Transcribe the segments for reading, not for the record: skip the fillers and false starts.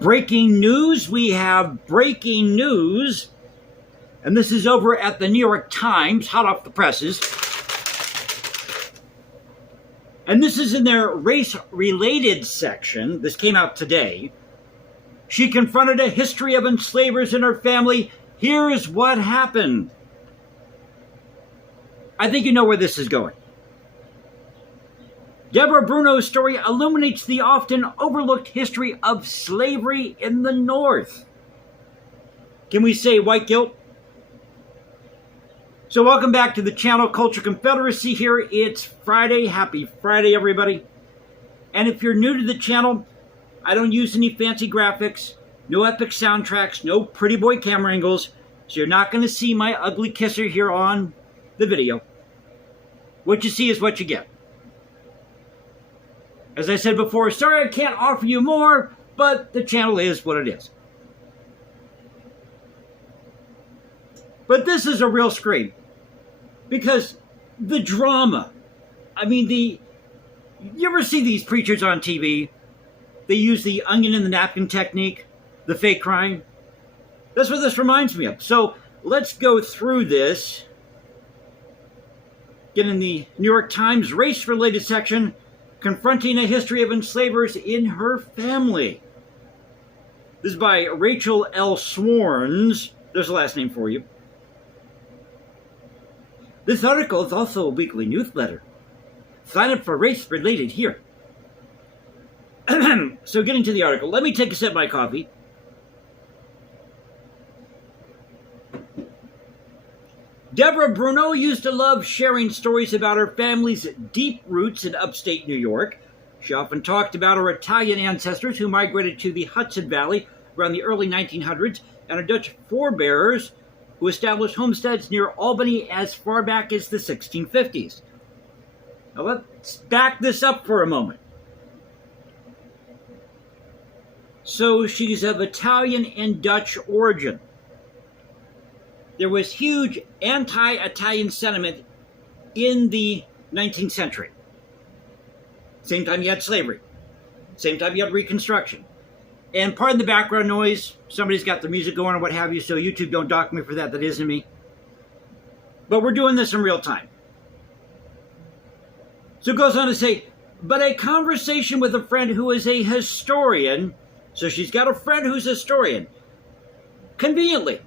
Breaking news. We have breaking news. And this is over at the New York Times, hot off the presses. And this is in their race-related section. This came out today. She confronted a history of enslavers in her family. Here's what happened. I think you know where this is going. Deborah Bruno's story illuminates the often overlooked history of slavery in the North. Can we say white guilt? So welcome back to the channel, Culture Confederacy here. It's Friday. Happy Friday, everybody. And if you're new to the channel, I don't use any fancy graphics, no epic soundtracks, no pretty boy camera angles, so you're not going to see my ugly kisser here on the video. What you see is what you get. As I said before, sorry I can't offer you more, but the channel is what it is. But this is a real scream. Because the drama, you ever see these preachers on TV? They use the onion in the napkin technique, the fake crying. That's what this reminds me of. So let's go through this. Get in the New York Times race-related section, confronting a history of enslavers in her family. This is by Rachel L. Swarns. There's a last name for you. This article is also a weekly newsletter. Sign up for race-related here. So getting to the article, let me take a sip of my coffee. Deborah Bruno used to love sharing stories about her family's deep roots in upstate New York. She often talked about her Italian ancestors who migrated to the Hudson Valley around the early 1900s and her Dutch forebears who established homesteads near Albany as far back as the 1650s. Now let's back this up for a moment. So she's of Italian and Dutch origin. There was huge anti-Italian sentiment in the 19th century. Same time you had slavery. Same time you had Reconstruction. And pardon the background noise. Somebody's got the music going or what have you, so YouTube don't dock me for that. That isn't me. But we're doing this in real time. So it goes on to say, but a conversation with a friend who is a historian, so she's got a friend who's a historian, conveniently.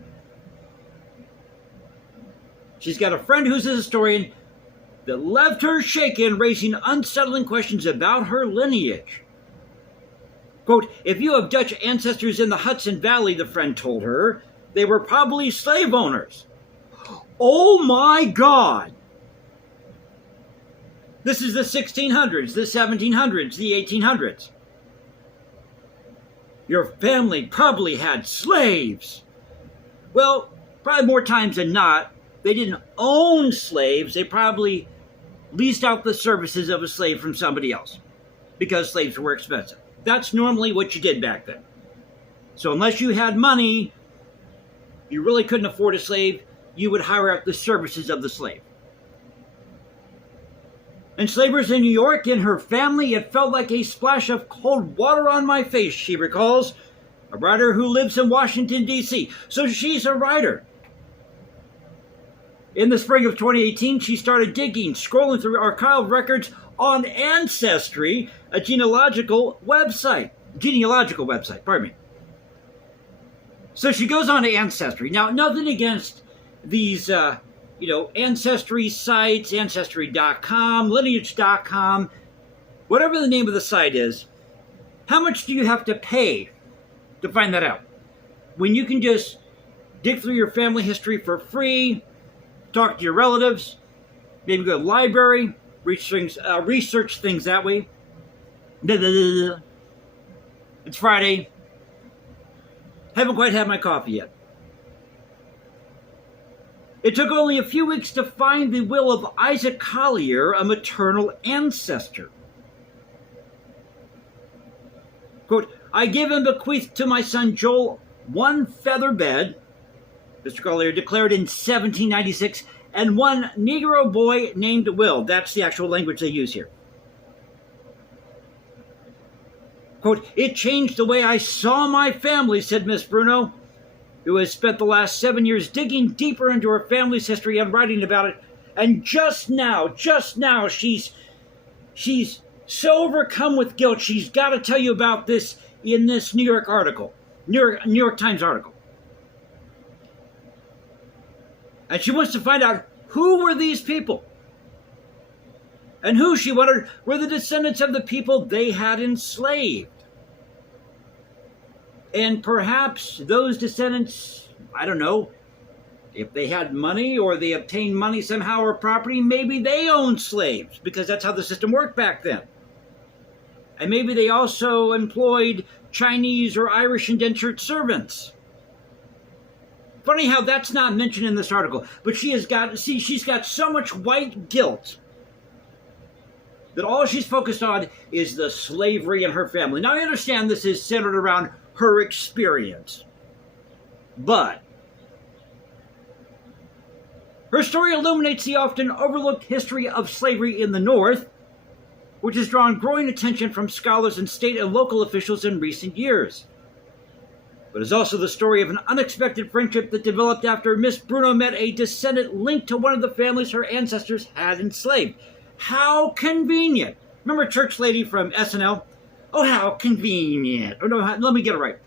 She's got a friend who's a historian that left her shaken, raising unsettling questions about her lineage. Quote, if you have Dutch ancestors in the Hudson Valley, the friend told her, they were probably slave owners. Oh my God! This is the 1600s, the 1700s, the 1800s. Your family probably had slaves. Well, probably more times than not, they didn't own slaves. They probably leased out the services of a slave from somebody else because slaves were expensive. That's normally what you did back then. So unless you had money, you really couldn't afford a slave, you would hire out the services of the slave. Enslavers in New York, in her family, it felt like a splash of cold water on my face, she recalls. A writer who lives in Washington, D.C. So she's a writer. In the spring of 2018, she started digging, scrolling through archival records on Ancestry, a genealogical website, pardon me. So she goes on to Ancestry. Now, nothing against these, Ancestry sites, Ancestry.com, Lineage.com, whatever the name of the site is. How much do you have to pay to find that out? When you can just dig through your family history for free, talk to your relatives, maybe go to the library, research things that way. It's Friday. Haven't quite had my coffee yet. It took only a few weeks to find the will of Isaac Collier, a maternal ancestor. Quote, I give and bequeath to my son Joel one feather bed, Mr. Collier declared in 1796, and one Negro boy named Will. That's the actual language they use here. Quote, "It changed the way I saw my family," said Miss Bruno, who has spent the last 7 years digging deeper into her family's history and writing about it. And just now, she's so overcome with guilt, she's got to tell you about this in this New York Times article. And she wants to find out who were these people. And who, she wondered, were the descendants of the people they had enslaved. And perhaps those descendants, I don't know, if they had money or they obtained money somehow or property, maybe they owned slaves, because that's how the system worked back then. And maybe they also employed Chinese or Irish indentured servants. Funny how that's not mentioned in this article, but she's got so much white guilt that all she's focused on is the slavery in her family. Now, I understand this is centered around her experience, but her story illuminates the often overlooked history of slavery in the North, which has drawn growing attention from scholars and state and local officials in recent years. But is also the story of an unexpected friendship that developed after Miss Bruno met a descendant linked to one of the families her ancestors had enslaved. How convenient. Remember Church Lady from SNL? Oh, how convenient. Oh, no, let me get it right.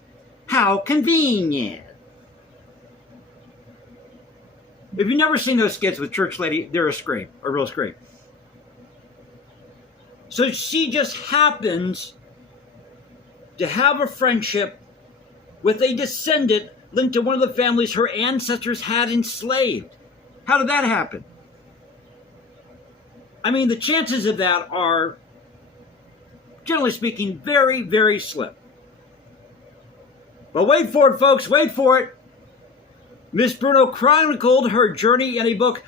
How convenient. If you've never seen those skits with Church Lady, they're a real scrape. So she just happens to have a friendship with a descendant linked to one of the families her ancestors had enslaved. How did that happen? I mean, the chances of that are, generally speaking, very, very slim. But wait for it, folks, wait for it. Miss Bruno chronicled her journey in a book,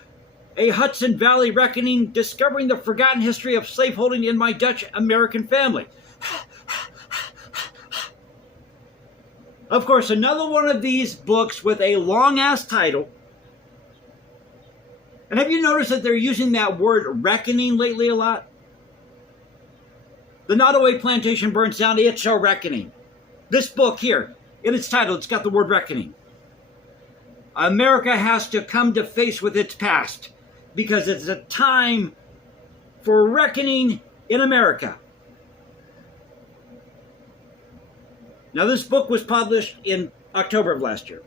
A Hudson Valley Reckoning, Discovering the Forgotten History of Slaveholding in My Dutch-American Family. Of course, another one of these books with a long-ass title. And have you noticed that they're using that word reckoning lately a lot? The Nottoway Plantation burns down, it's a reckoning. This book here, in its title, it's got the word reckoning. America has to come to face with its past because it's a time for reckoning in America. Now, this book was published in October of last year.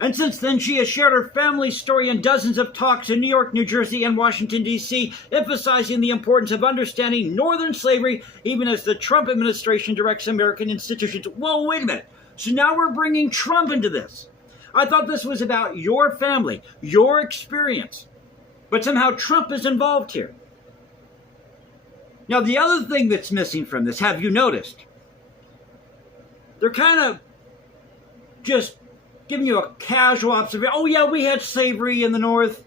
And since then, she has shared her family's story in dozens of talks in New York, New Jersey, and Washington, D.C., emphasizing the importance of understanding Northern slavery, even as the Trump administration directs American institutions. Whoa, wait a minute. So now we're bringing Trump into this. I thought this was about your family, your experience. But somehow Trump is involved here. Now, the other thing that's missing from this, have you noticed? They're kind of just giving you a casual observation. Oh, yeah, we had slavery in the North.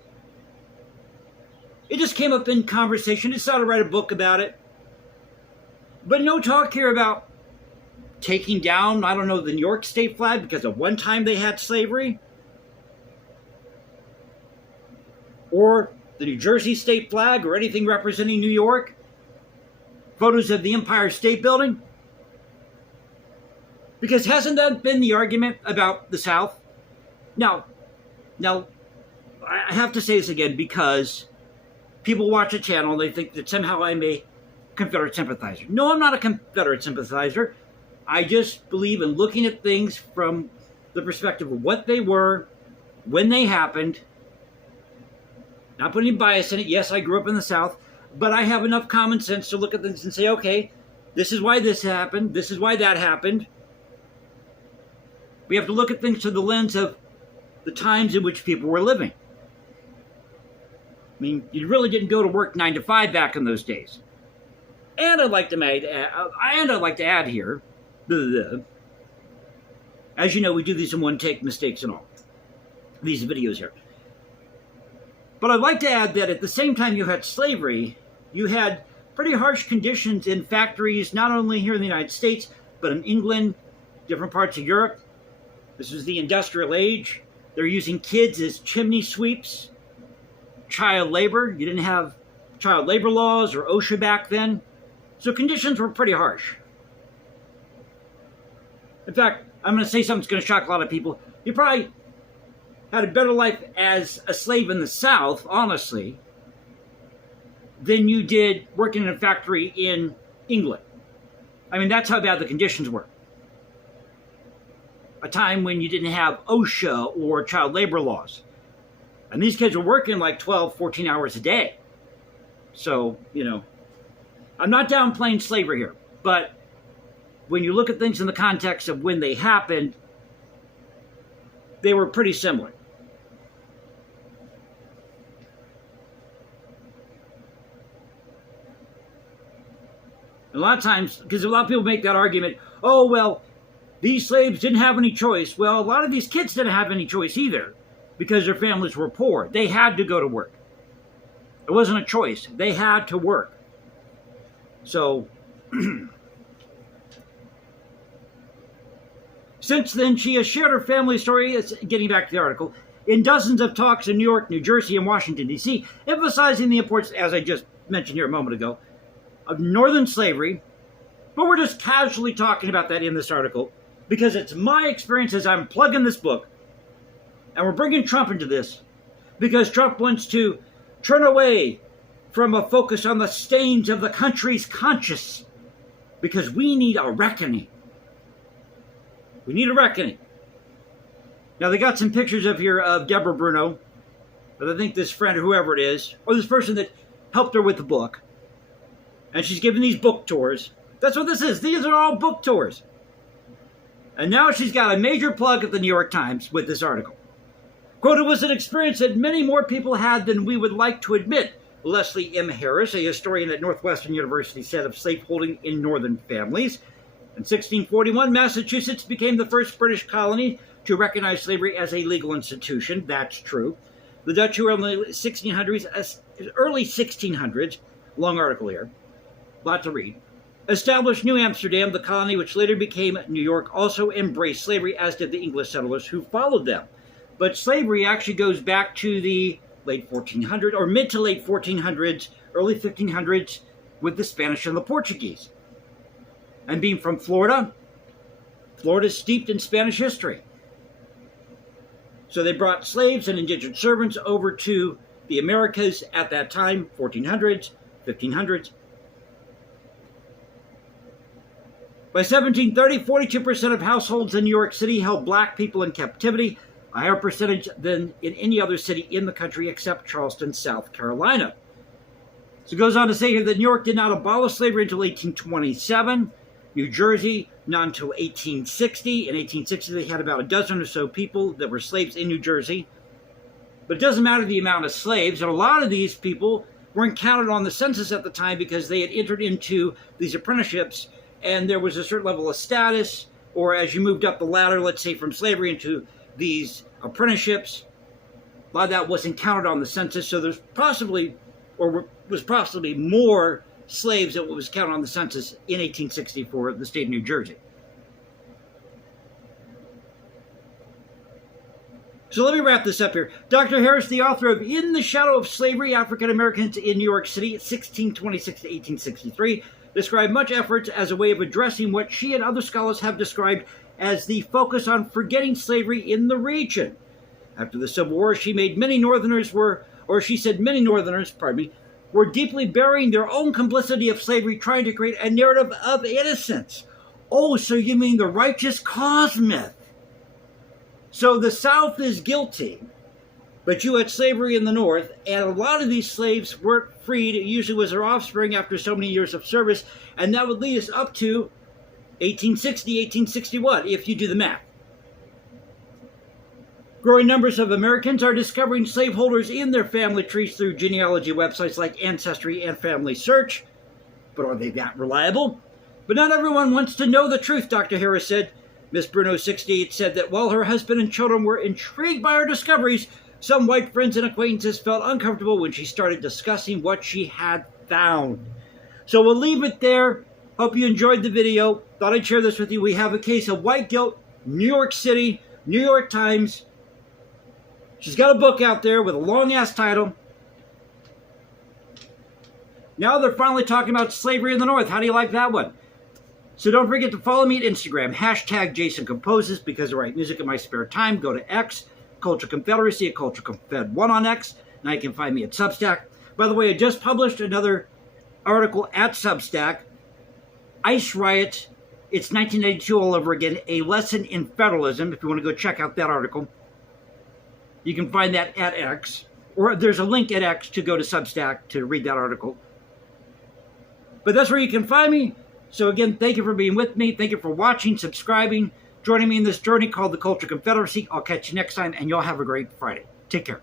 It just came up in conversation. Decided to write a book about it. But no talk here about taking down, I don't know, the New York state flag because at one time they had slavery. Or the New Jersey state flag or anything representing New York. Photos of the Empire State Building. Because hasn't that been the argument about the South? Now, I have to say this again because people watch a channel and they think that somehow I'm a Confederate sympathizer. No, I'm not a Confederate sympathizer. I just believe in looking at things from the perspective of what they were, when they happened. Not putting bias in it. Yes, I grew up in the South, but I have enough common sense to look at things and say, okay, this is why this happened. This is why that happened. We have to look at things through the lens of the times in which people were living. I mean, you really didn't go to work 9 to 5 back in those days. And I'd like to add here, as you know, we do these in one take, mistakes and all. These videos here. But I'd like to add that at the same time you had slavery, you had pretty harsh conditions in factories, not only here in the United States, but in England, different parts of Europe. This was the industrial age. They're using kids as chimney sweeps. Child labor. You didn't have child labor laws or OSHA back then. So conditions were pretty harsh. In fact, I'm going to say something that's going to shock a lot of people. You probably had a better life as a slave in the South, honestly, than you did working in a factory in England. I mean, that's how bad the conditions were. A time when you didn't have OSHA or child labor laws. And these kids were working like 12, 14 hours a day. So, I'm not downplaying slavery here, but when you look at things in the context of when they happened, they were pretty similar. A lot of times, because a lot of people make that argument, oh, well, these slaves didn't have any choice. Well, a lot of these kids didn't have any choice either because their families were poor. They had to go to work. It wasn't a choice. They had to work. So, since then, she has shared her family story, getting back to the article, in dozens of talks in New York, New Jersey, and Washington, D.C., emphasizing the importance, as I just mentioned here a moment ago, of Northern slavery. But we're just casually talking about that in this article because it's my experience as I'm plugging this book. And we're bringing Trump into this because Trump wants to turn away from a focus on the stains of the country's conscience because we need a reckoning. We need a reckoning. Now, they got some pictures up here of Deborah Bruno, but I think this friend or whoever it is, or this person that helped her with the book, and she's giving these book tours. That's what this is. These are all book tours. And now she's got a major plug at the New York Times with this article. Quote, it was an experience that many more people had than we would like to admit, Leslie M. Harris, a historian at Northwestern University, said of slaveholding in Northern families. In 1641, Massachusetts became the first British colony to recognize slavery as a legal institution. That's true. The Dutch, who were in the early 1600s, long article here, lot to read, established New Amsterdam, the colony which later became New York, also embraced slavery, as did the English settlers who followed them. But slavery actually goes back to the late 1400s, or mid to late 1400s, early 1500s, with the Spanish and the Portuguese. And being from Florida, Florida's steeped in Spanish history. So they brought slaves and indentured servants over to the Americas at that time, 1400s, 1500s. By 1730, 42% of households in New York City held black people in captivity, a higher percentage than in any other city in the country except Charleston, South Carolina. So it goes on to say here that New York did not abolish slavery until 1827, New Jersey not until 1860. In 1860, they had about a dozen or so people that were slaves in New Jersey. But it doesn't matter the amount of slaves, and a lot of these people weren't counted on the census at the time because they had entered into these apprenticeships, and there was a certain level of status, or as you moved up the ladder, let's say from slavery into these apprenticeships, a lot of that wasn't counted on the census, so there's possibly, or was possibly more slaves than what was counted on the census in 1860 for the state of New Jersey. So let me wrap this up here. Dr. Harris, the author of In the Shadow of Slavery, African Americans in New York City, 1626 to 1863, described much efforts as a way of addressing what she and other scholars have described as the focus on forgetting slavery in the region. After the Civil War, she said many Northerners were deeply burying their own complicity of slavery, trying to create a narrative of innocence. Oh, so you mean the righteous cause myth. So the South is guilty, but you had slavery in the North, and a lot of these slaves weren't freed. It usually was their offspring after so many years of service, and that would lead us up to 1860, 1861, if you do the math. Growing numbers of Americans are discovering slaveholders in their family trees through genealogy websites like Ancestry and Family Search. But are they that reliable? But not everyone wants to know the truth, Dr. Harris said. Miss Bruno, 68, said that while her husband and children were intrigued by her discoveries, some white friends and acquaintances felt uncomfortable when she started discussing what she had found. So we'll leave it there. Hope you enjoyed the video. Thought I'd share this with you. We have a case of white guilt, New York City, New York Times. She's got a book out there with a long-ass title. Now they're finally talking about slavery in the North. How do you like that one? So don't forget to follow me at Instagram, hashtag Jason Composes, because I write music in my spare time. Go to X, Culture Confederacy, at Culture Confed1 on X. Now you can find me at Substack. By the way, I just published another article at Substack, Ice Riot, it's 1992 all over again, a lesson in federalism. If you want to go check out that article, you can find that at X. Or there's a link at X to go to Substack to read that article. But that's where you can find me. So again, thank you for being with me. Thank you for watching, subscribing, joining me in this journey called the Culture Confederacy. I'll catch you next time, and y'all have a great Friday. Take care.